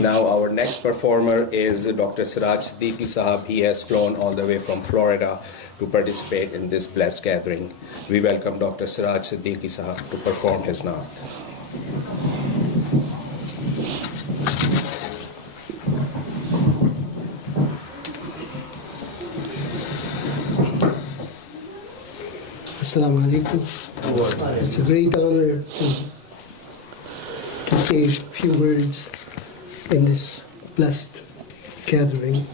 Now our next performer is Dr. Siraj Siddiqui Sahab. He has flown all the way from Florida to participate in this blessed gathering. We welcome Dr. Siraj Siddiqui Sahab to perform his naat. Assalamu alaikum. It's a great honor to say a few words in this blessed gathering.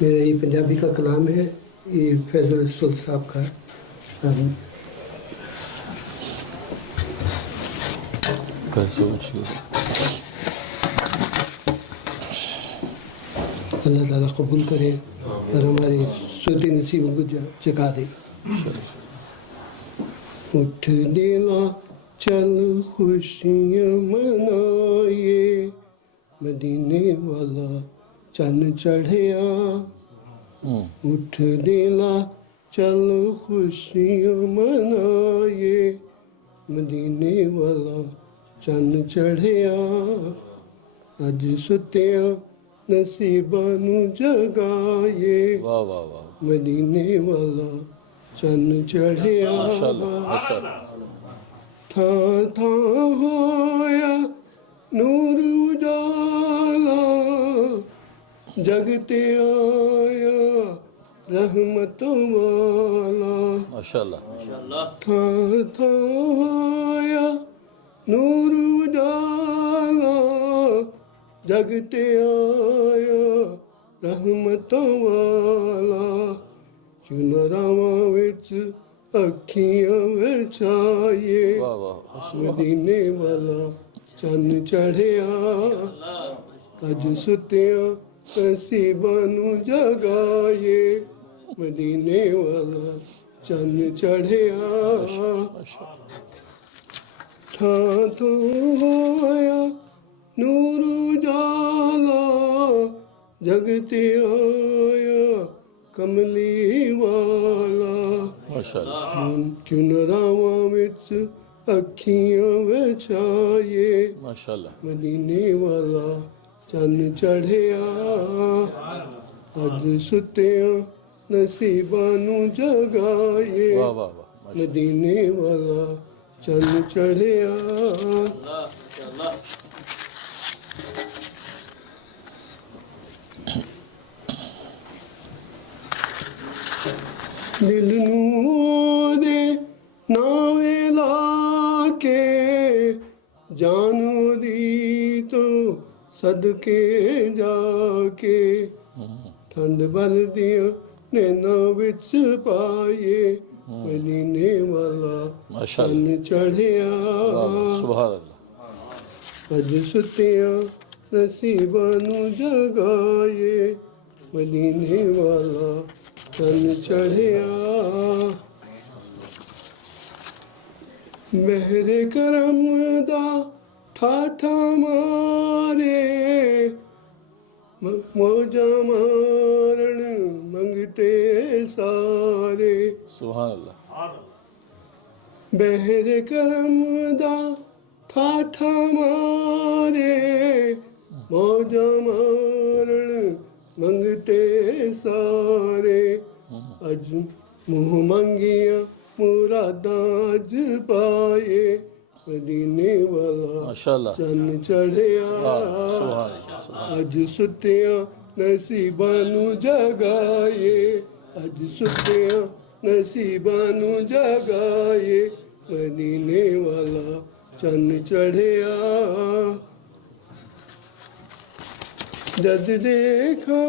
मेरा ये पंजाबी का कलाम है, ये फैज़ल रसूल साहब का। अल्लाह ताला कबूल करे और हमारे सोते नसीबों को जगा दे। उठ दिला चल खुशियाँ मनाए, मदीने वाला चन्न चढ़िया। उठ दिला चल खुशियाँ मनाए, मदीने वाला चन्न चढ़िया। अज सुत्तियां नसीबां नू जगाए, मदीने वाला चन्न चढ़िया। थां थां होया नूर उजाला, जगते आया रहमतों वाला। थां थां होया नूर उजाला, जगते आया रहमतों वाला। चुनरावां विच अखियां विछाए, मदीने वाला चन्न चढ़िया। अज सुत्तियां नसीबां नू जगाए, मदीने वाला चन्न चढ़िया। थां थां होया नूर उजाला, जगते आया कमली वाला। चुनरावां विच अखियां विछाए, मदीने वाला चन्न चढ़िया। अज सुत्तियां नसीबां नू जगाए, मदीने वाला चन्न चढ़िया। दिल नू दे नावे लाके, जानू दी तो सदके जाके। ठंड बल दियां नैना विच पाए, मदीने वाला चन्न चढ़िया। अज सुत्तियां नसीबां नू जगाए, मदीने वाला चन्न चढ़िया। मेरे करम दा ठाठा मारे, मौजा मारन मंगते सारे। बहरे करम दा ठाठा मारे, मौजा मारन मंगते सारे। अज मुँह मंगिया मुरादां अज पाए, मदीने वाला चन्न चढ़िया। अज सुत्तियां नसीबां नू जगाए, अज सुत्तियां नसीबां नू जगाए, मदीने वाला चन्न चढ़िया। जद देखा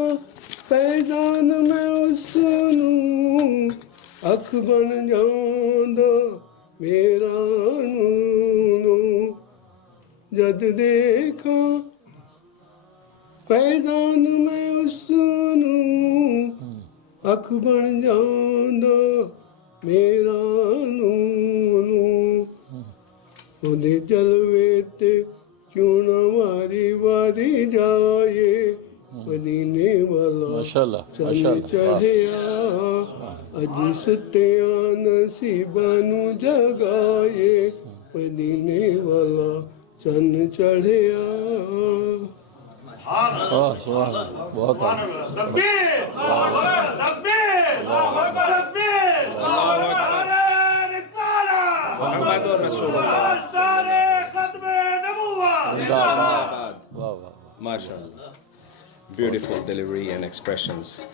पैजान मैं उसनू, अख बन जांदा मेरा नूनू। जद देखा पैजान मैं उसनू, अख बन जांदा मेरा नूनू। ओदे जलवे ते क्यों ना वारी वारी जाए, मदीने वाला चन्न चढ़िया। अज सुत्तियां नसीबां नू जगाए, मदीने वाला चन्न चढ़िया। ओह सुभान अल्लाह, बहुत तकबीर तकबीर तकबीर मोहम्मद और रसूलुल्लाह। खत्म नबुव्वत। वाह वाह। MashaAllah. Beautiful delivery and expressions.